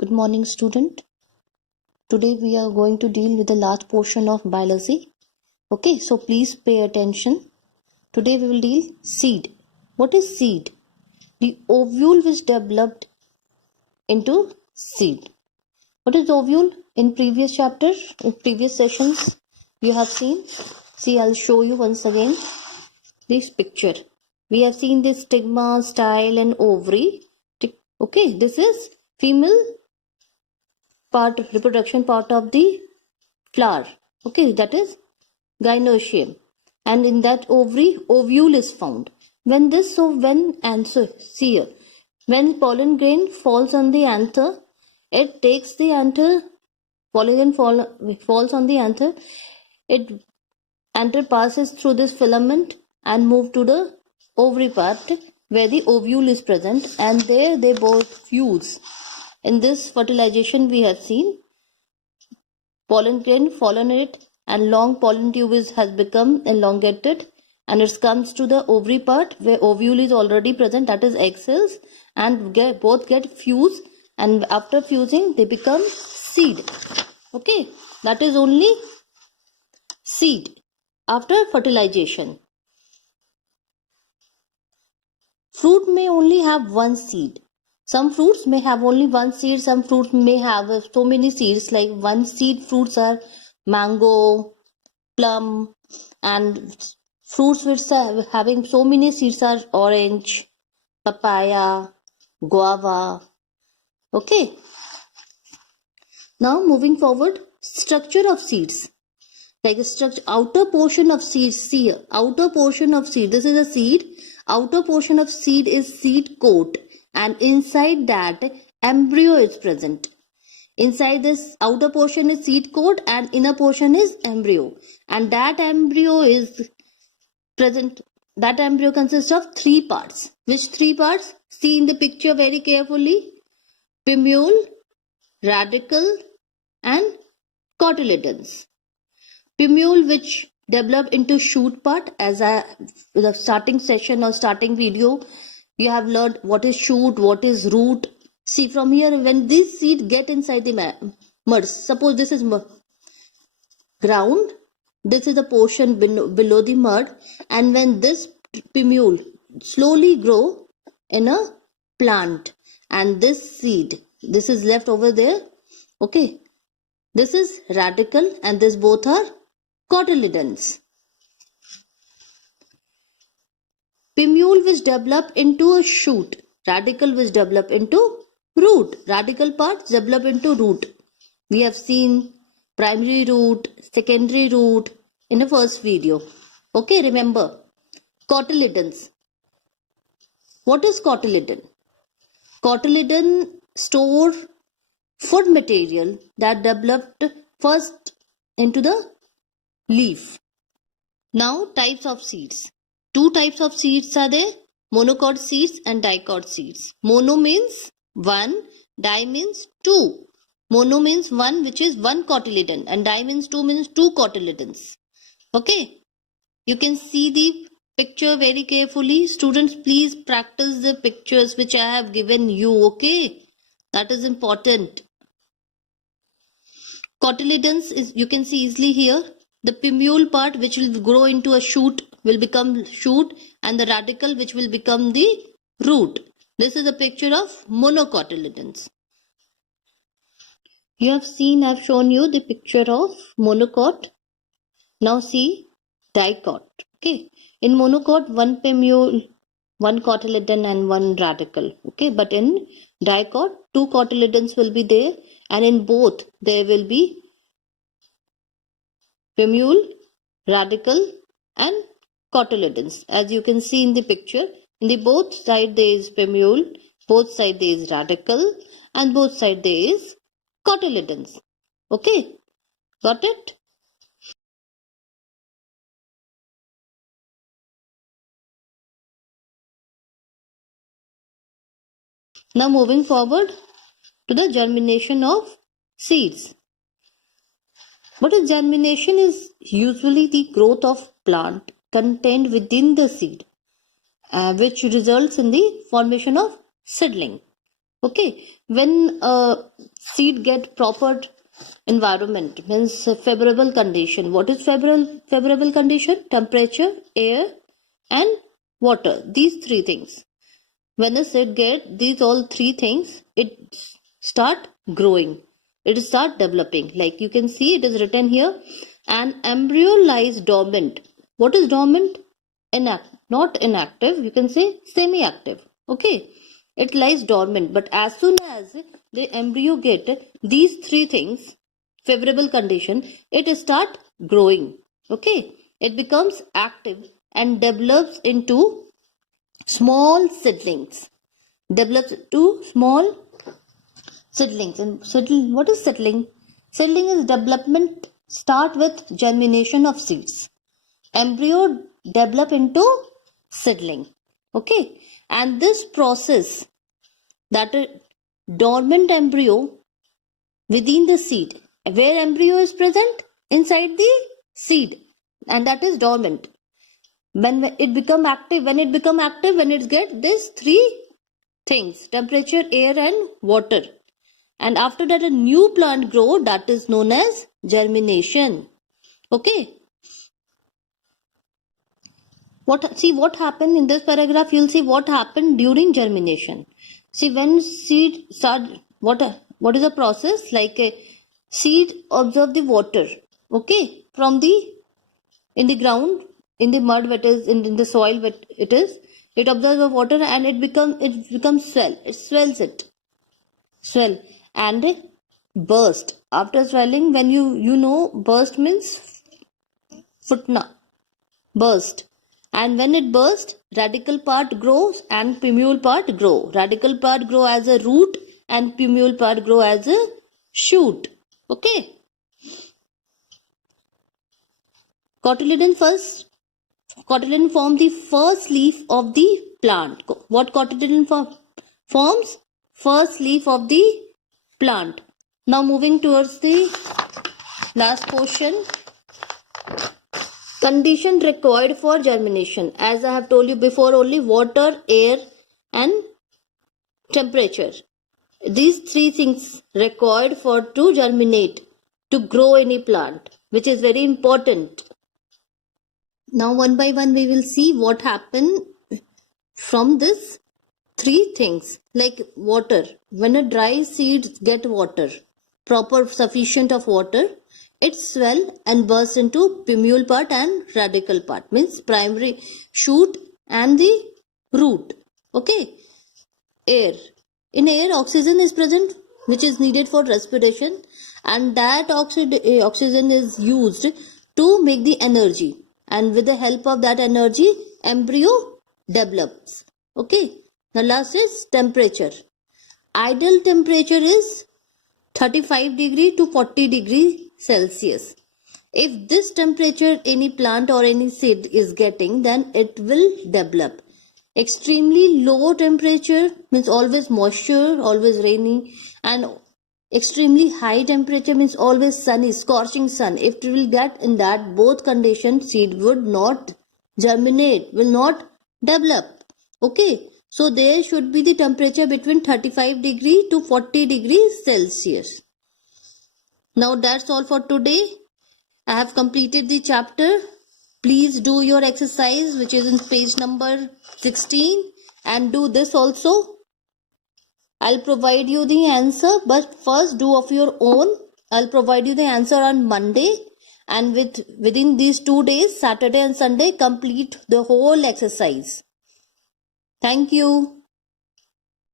Good morning, student. Today we are going to deal with the last portion of biology. Okay, so please pay attention. Today we will deal seed. What is seed? The ovule which developed into seed. What is ovule? In previous chapters, in previous sessions, you have seen. See, I'll show you once again this picture. We have seen this stigma, style, and ovary. Okay, this is female part, reproduction part of the flower. Okay, that is gynoecium. And in that ovary, ovule is found. When pollen grain falls on the anther, it takes the anther, pollen falls on the anther, anther passes through this filament and move to the ovary part where the ovule is present, and there they both fuse. In this fertilization we have seen pollen grain fall on it and long pollen tube has become elongated, and it comes to the ovary part where ovule is already present, that is egg cells, and both get fused, and after fusing they become seed. Okay, that is only seed after fertilization. Fruit may only have one seed. Some fruits may have only one seed, some fruits may have so many seeds, like one seed fruits are mango, plum, and fruits which are having so many seeds are orange, papaya, guava. Okay. Now moving forward, structure of seeds. Like a structure, outer portion of seeds, see here, outer portion of seed, this is a seed, outer portion of seed is seed coat, and inside that embryo is present. Inside this outer portion is seed coat and inner portion is embryo, and that embryo is present. That embryo consists of three parts. Which three parts? See in the picture very carefully. Pinnule, radicle, and cotyledons. Pinnule, which develop into shoot part, as the starting session or starting video you have learned what is shoot, what is root. See from here, when this seed get inside the mud, suppose this is ground, this is the portion below the mud, and when this pinnule slowly grow in a plant, and this seed, this is left over there. Okay, this is radicle and this both are cotyledons. Pinnule which develop into a shoot, radicle which develop into root. Radical parts develop into root. We have seen primary root, secondary root in the first video. Okay, remember. Cotyledons. What is cotyledon? Cotyledon store food material that developed first into the leaf. Now types of seeds. Two types of seeds are there, monocot seeds and dicot seeds. Mono means one, di means two. Mono means one, which is one cotyledon, and di means two cotyledons. Okay, you can see the picture very carefully. Students, please practice the pictures which I have given you. Okay, that is important. Cotyledons is, you can see easily here. The pinnule part which will grow into a shoot will become shoot, and the radicle which will become the root. This is a picture of monocotyledons. You have seen, I have shown you the picture of monocot. Now see dicot. Okay, in monocot one pinnule, one cotyledon and one radicle. Okay, but in dicot two cotyledons will be there, and in both there will be pinnule, radicle and cotyledons. As you can see in the picture, in the both side there is pinnule, both side there is radicle, and both side there is cotyledons. Okay, got it? Now moving forward to the germination of seeds. What is germination? Is usually the growth of plant contained within the seed, which results in the formation of seedling. Okay, when a seed get proper environment, means favorable condition. What is favorable condition? Temperature, air, and water. These three things. When a seed get these all three things, it start growing. It start developing. Like you can see, it is written here. An embryo lies dormant. What is dormant? Not inactive. You can say semi-active. Okay, it lies dormant. But as soon as the embryo get these three things, favorable condition, it start growing. Okay, it becomes active and develops into small seedlings. Develops to small seedlings. And seedling, what is seedling? Seedling is development start with germination of seeds. Embryo develop into seedling. Okay, and this process, that a dormant embryo within the seed, where embryo is present inside the seed, and that is dormant. When it become active, when it get these three things: temperature, air, and water. And after that, a new plant grow, that is known as germination. Okay. What happened in this paragraph? You'll see what happened during germination. See, when seed start, what is the process? Like a seed observe the water, okay, from the in the ground, in the mud, that is in the soil, that it observes the water, and it becomes swell. It swell and burst. After swelling, when burst means futna, burst. And when it bursts, radical part grows and plumule part grow. Radical part grow as a root and plumule part grow as a shoot. Okay. Cotyledon form the first leaf of the plant. What cotyledon forms? First leaf of the plant. Now moving towards the last portion. Condition required for germination. As I have told you before, only water, air, and temperature. These three things required for to germinate, to grow any plant, which is very important. Now one by one we will see what happened from this three things. Like water. When a dry seed get water, proper sufficient of water, it swell and bursts into plumule part and radical part, means primary shoot and the root. Okay. Air. In air, oxygen is present, which is needed for respiration, and that oxygen is used to make the energy, and with the help of that energy, embryo develops. Okay. The last is temperature. Ideal temperature is 35 degree to 40 degree Celsius. If this temperature any plant or any seed is getting, then it will develop. Extremely low temperature means always moisture, always rainy, and extremely high temperature means always sunny, scorching sun. If it will get in that both conditions, seed would not germinate, will not develop. Okay. So there should be the temperature between 35 degree to 40 degrees Celsius. Now that's all for today. I have completed the chapter. Please do your exercise, which is in page number 16, and do this also. I'll provide you the answer, but first do of your own. I'll provide you the answer on Monday, and within these 2 days, Saturday and Sunday, complete the whole exercise. Thank you.